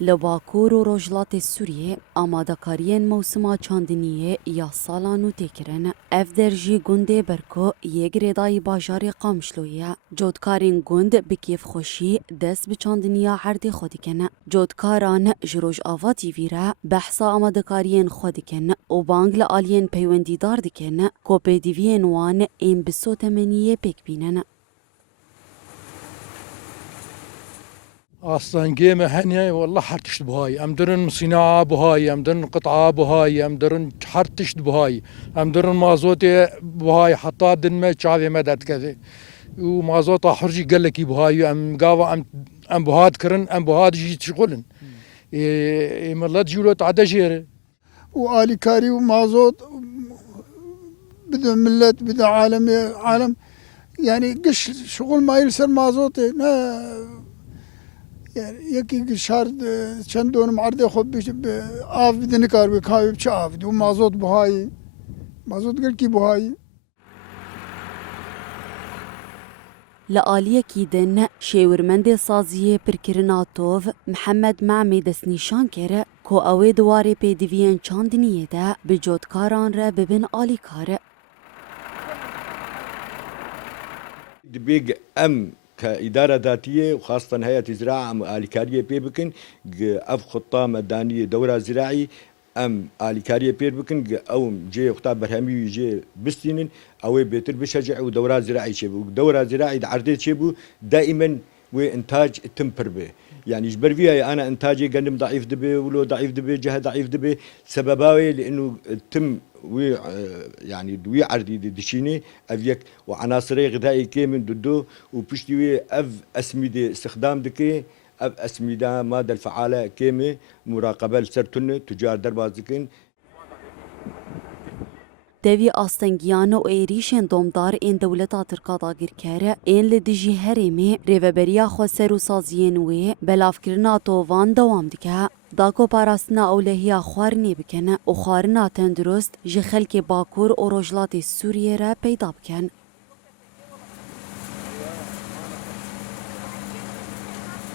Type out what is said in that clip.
لباکور و روجلات سوریه آمادکاریین موسما چاندنیه یا سالانو تکرن اف درجی گنده برکو یک ردای باجار قامشلویه جودکارین گند بکیف خوشی دست به چاندنیا عرض خودکن جودکاران جروج آواتی ویره بحثا آمادکاریین خودکن و بانگل آلین پیوندی دار دکن کوپیدیوین وان این بسوت منیه پک بینن اصلا جيمه هنيا والله حرتشت بهاي ام درن صناعه بهاي ام درن قطعه بهاي ام درن حرتشت بهاي ام درن مازوتي بهاي حتى دن ما شافي مدد كذا ومازوطه حرجي قال لك بهاي ام قاوا ام بهاد كرن ام بهاد جيت شغلن ملات جولو تعدى جيره وآلي كاري ومازوت بدا ملت بدا عالم يعني قش شغل ما يلسر مازوت يعني يكي شهر چندون معرض خود بيش آف بدن كار بكاوي بچه آف دو مازوت بهاي مازوت قل كي بهاي لآلیه کی دن شیورمند سازیه پرکرنا توف محمد معمی دست نشان کره کو اوی دواره پیدوین چاندنیه ده به جودکاران را ببین آلی کاره. دبيج أم كإدارة ذاتية وخاصة هيئة زراعة أم آليكارية بيبكن أف خطة مدنية دورة زراعي أم آليكارية بيبكن أو جي خطة برهمي جي بستينن أو بيتر بشجع ودورة زراعي شبو دورة زراعي عرضة شبو دائما وإنتاج تمبر به يعني جبر فيها أنا إنتاجي قدم ضعيف دبي ولو ضعيف دبي جهة ضعيف دبي سبباوي لأنه تم وي يعني دوي عردي دشيني افيك وعناصر غذائيه كي من ددو وبشتي اف اسميده استخدام دكي اف اسميده ماده الفعاله كيمي مراقبه لسرتن تجار دربازكن دوی آستنگیان و ایریشن دومدار این دولتا ترکادا گرکره این لدیجی هرمی ریوبریا خوصر و سازین وی بلافکرنا تووان دوام دکه داکو پاراستنا اولهیا خوارنی بکنه و خوارنا تندرست جخلک باکور و روجلات سوریه را پیدا بکن.